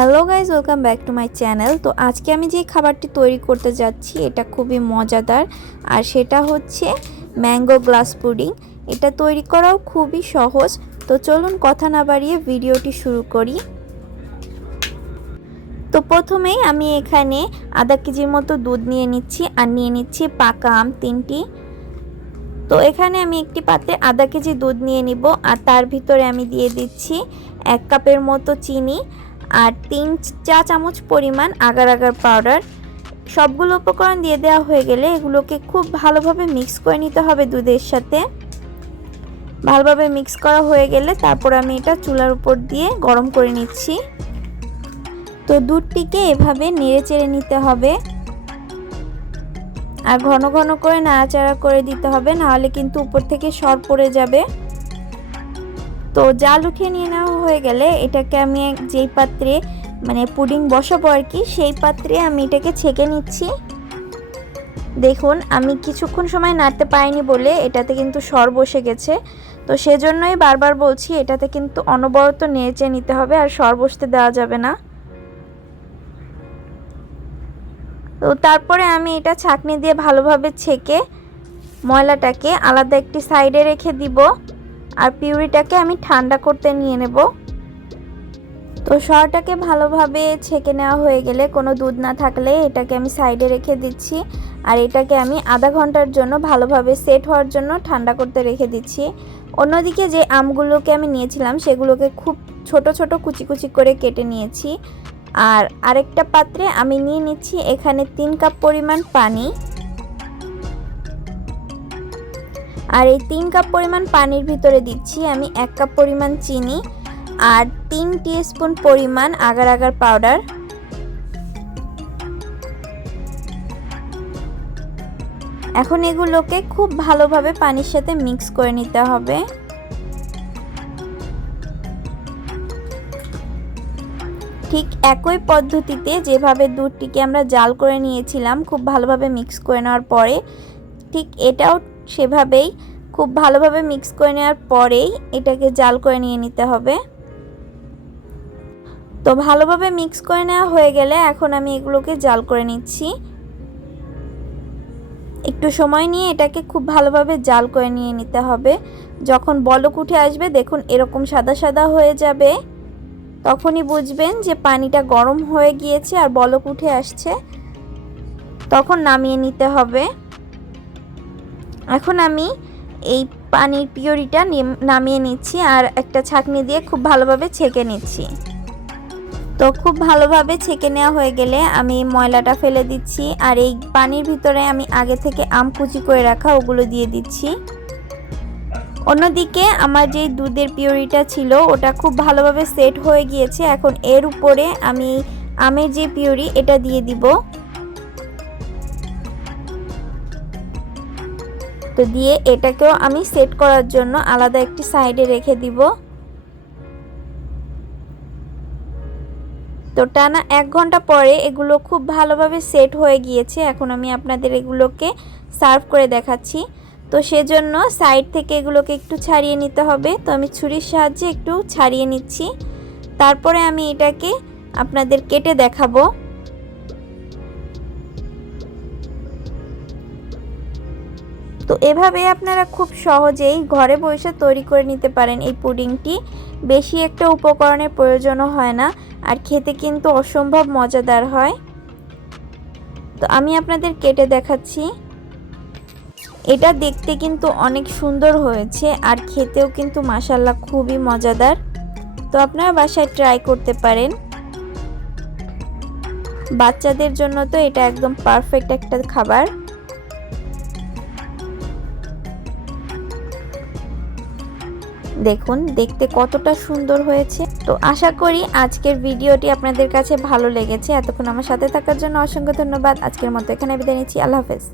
Hello guys welcome back to my channel. তো আজকে আমি যে খাবারটি তৈরি করতে যাচ্ছি, এটা খুবই মজাদার। আর সেটা হচ্ছে ম্যাঙ্গো গ্লাস পুডিং। এটা তৈরি করাও খুবই সহজ। তো চলুন কথা না বাড়িয়ে ভিডিওটি শুরু করি। তো প্রথমেই আমি এখানে আধা কেজির মতো দুধ নিয়ে নিচ্ছি, আর নিয়ে নিচ্ছি পাকা আম তিনটি। তো এখানে আমি একটি পাত্রে আধা কেজি দুধ নিয়ে নিব, আর তার ভিতরে আমি দিয়ে দিচ্ছি এক কাপের মতো চিনি আর তিন চা চামচ পরিমাণ আগার আগার পাউডার সবগুলো উপকরণ দিয়ে দেওয়া হয়ে গেলে এগুলোকে খুব ভালোভাবে মিক্স করে নিতে হবে দুধের সাথে। ভালোভাবে মিক্স করা হয়ে গেলে তারপর আমি এটা চুলার উপর দিয়ে গরম করে নিচ্ছি। তো দুধটিকে এভাবে নেড়ে চেড়ে নিতে হবে। আর ঘন ঘন করে নাড়াচাড়া করে দিতে হবে, নাহলে কিন্তু উপর থেকে সর পড়ে যাবে। তো জাল উঠিয়ে নিয়ে নেওয়া হয়ে গেলে এটাকে আমি যেই পাত্রে মানে পুডিং বসাবো আর কি, সেই পাত্রে আমি এটাকে ছেঁকে নিচ্ছি। দেখুন, আমি কিছুক্ষণ সময় নাড়তে পারিনি বলে এটাতে কিন্তু সর বসে গেছে। তো সেজন্যই বারবার বলছি, এটাতে কিন্তু অনবরত নেচে নিতে হবে আর সর বসতে দেওয়া যাবে না। তো তারপরে আমি এটা ছাকনি দিয়ে ভালোভাবে ছেঁকে ময়লাটাকে আলাদা একটি সাইডে রেখে দিব। আর পিউরিটাকে আমি ঠান্ডা করতে নিয়ে নেব। তো সরটাকে ভালোভাবে ছেঁকে নেওয়া হয়ে গেলে কোনো দুধ না থাকলে এটাকে আমি সাইডে রেখে দিচ্ছি। আর এটাকে আমি আধা ঘণ্টার জন্য ভালোভাবে সেট হওয়ার জন্য ঠান্ডা করতে রেখে দিচ্ছি। অন্যদিকে যে আমগুলোকে আমি নিয়েছিলাম, সেগুলোকে খুব ছোট ছোট কুচি কুচি করে কেটে নিয়েছি। আর আরেকটা পাত্রে আমি নিয়ে নিচ্ছি এখানে তিন কাপ পরিমাণ পানি। আর এই তিন কাপ পরিমাণ পানির ভিতরে দিচ্ছি আমি এক কাপ পরিমাণ চিনি আর তিন স্পুন পরিমাণ আগার আগার পাউডার। এখন এগুলোকে খুব ভালোভাবে পানির সাথে মিক্স করে নিতে হবে। ঠিক একই পদ্ধতিতে যেভাবে দুধটিকে আমরা জাল করে নিয়েছিলাম, খুব ভালোভাবে মিক্স করে নেওয়ার পরে ঠিক এটাও সেভাবেই খুব ভালোভাবে মিক্স করে নেওয়ার পরেই এটাকে জাল করে নিয়ে নিতে হবে। তো ভালোভাবে মিক্স করে নেওয়া হয়ে গেলে এখন আমি এগুলোকে জাল করে নিচ্ছি। একটু সময় নিয়ে এটাকে খুব ভালোভাবে জাল করে নিয়ে নিতে হবে। যখন বলক উঠে আসবে, দেখুন এরকম সাদা সাদা হয়ে যাবে। তখনই বুঝবেন যে পানিটা গরম হয়ে গিয়েছে আর বলক উঠে আসছে। তখন নামিয়ে নিতে হবে। এখন আমি এই পানির পিওরিটা নামিয়ে নিচ্ছি আর একটা ছাকনি দিয়ে খুব ভালোভাবে ছেঁকে নিচ্ছি। তো খুব ভালোভাবে ছেঁকে নেওয়া হয়ে গেলে আমি ময়লাটা ফেলে দিচ্ছি আর এই পানির ভিতরে আমি আগে থেকে আম কুচি করে রাখা ওগুলো দিয়ে দিচ্ছি। অন্যদিকে আমার যে দুধের পিওরিটা ছিল ওটা খুব ভালোভাবে সেট হয়ে গিয়েছে। এখন এর উপরে আমি আমের যে পিওরি এটা দিয়ে দিব। তো দিয়ে এটাকেও আমি সেট করার জন্য আলাদা একটি সাইডে রেখে দিব। তো টানা এক ঘণ্টা পরে এগুলো খুব ভালোভাবে সেট হয়ে গিয়েছে। এখন আমি আপনাদের এগুলোকে সার্ভ করে দেখাচ্ছি। তো সেজন্য সাইড থেকে এগুলোকে একটু ছাড়িয়ে নিতে হবে। তো আমি ছুরির সাহায্যে একটু ছাড়িয়ে নিচ্ছি। তারপরে আমি এটাকে আপনাদের কেটে দেখাবো। তো এভাবে আপনারা খুব সহজেই ঘরে বসে তৈরি করে নিতে পারেন এই পুডিংটি। বেশি একটা উপকরণের প্রয়োজনও হয় না, আর খেতে কিন্তু অসম্ভব মজাদার হয়। তো আমি আপনাদের কেটে দেখাচ্ছি। এটা দেখতে কিন্তু অনেক সুন্দর হয়েছে, আর খেতেও কিন্তু মাসাল্লা খুবই মজাদার। তো আপনারা বাসায় ট্রাই করতে পারেন। বাচ্চাদের জন্য তো এটা একদম পারফেক্ট একটা খাবার। দেখুন, দেখতে কতটা সুন্দর হয়েছে। তো আশা করি আজকের ভিডিওটি আপনাদের কাছে ভালো লেগেছে। এতক্ষণ আমার সাথে থাকার জন্য অসংখ্য ধন্যবাদ। আজকের মতো এখানে বিদায় নিচ্ছি। আল্লাহ হাফেজ।